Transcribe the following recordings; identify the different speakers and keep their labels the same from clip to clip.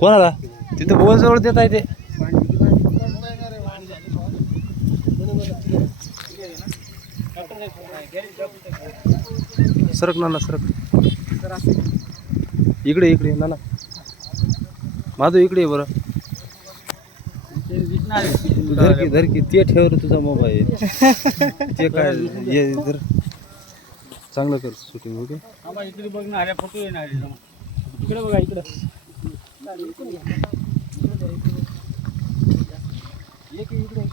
Speaker 1: कोणाला? तिथे बोल जवळ देत आहे ते. सरक ना सरक. इकडे इकडे ना ना माधव इकडे बरं. तू धरकी ते ठेव रे तुझा मोबाईल. ते काय ये धर. चांगलं कर शूटिंग ओके
Speaker 2: बघ ना फोटो येणार इकडे बघा इकडं
Speaker 3: एक
Speaker 1: इकडे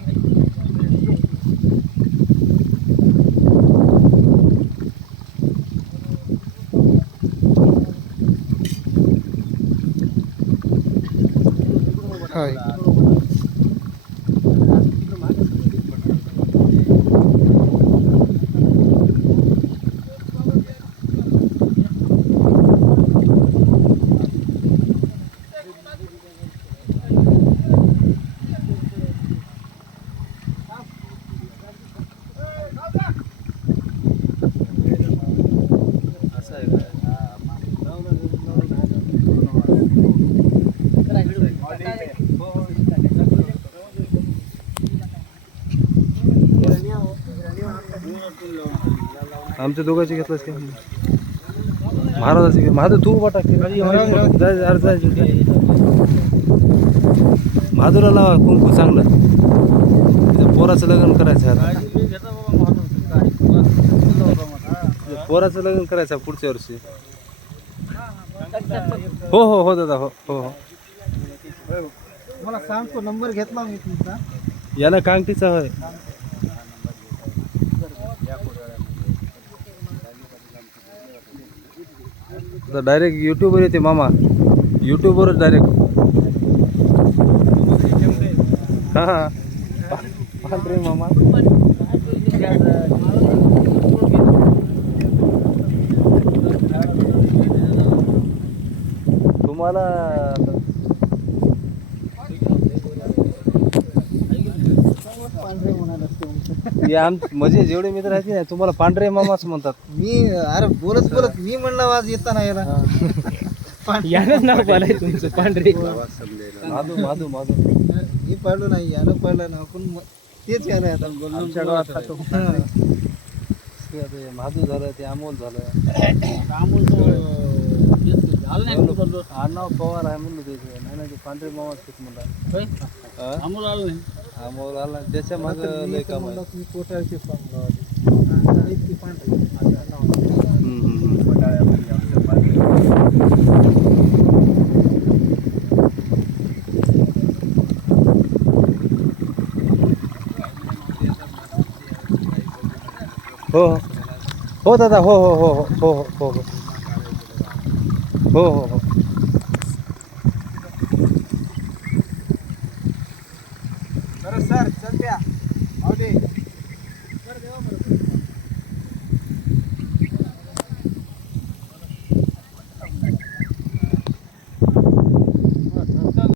Speaker 1: Hi. आमच्या दोघांचे घेतलंस का? महाराजाचे महादेव तू उभा टाक. जाय जाय जाय जाय. महादेवला लावा कुंकू चांगलं पोराचं लग्न करायचं आहे आता. पोराचं लग्न करायचं पुढच्या वर्षी. हो हो हो दादा हो हो हो.
Speaker 3: मला सांगतो नंबर घेतला मी तुमचा.
Speaker 1: याला कांगटीचा होय. आता डायरेक्ट यूट्यूबवर येते मामा. यूट्यूबवरच डायरेक्ट हां हा. रे मामा. तुम्हाला
Speaker 3: पांढरे म्हणाल असते
Speaker 1: हे आम म्हणजे जेवढे मित्र आहेत ना तुम्हाला पांढरे मामाच म्हणतात.
Speaker 3: मी अरे बोलत बोलत मी म्हणलं वाज येताना याला.
Speaker 2: यानंच नाव पाहिलंय तुमचं पांढरे.
Speaker 1: माधू माधू माधू.
Speaker 3: मी पाडलो नाही यानं पाडलं ना पण म- तेच यानं आता
Speaker 1: आमच्या गावात खातो.
Speaker 3: हा.
Speaker 1: ते आता हे माधू झालं ते अमोल झालं. आडनाव पवार आहे म्हणलं त्याचं नाही नाही ते पांढरे मामाच होत म्हणला. हा?
Speaker 2: अमोल आलं नाही.
Speaker 1: अमोल आला त्याच्या माग लय काम आहे.
Speaker 3: तुम्ही कोटाळचे पान लावाले. इतकी पांढरी.
Speaker 1: हम्म, हम्म, हम्म. हो हो. हो दादा हो हो हो हो हो हो. हो हो हो.
Speaker 3: बरं सर चल त्या अवले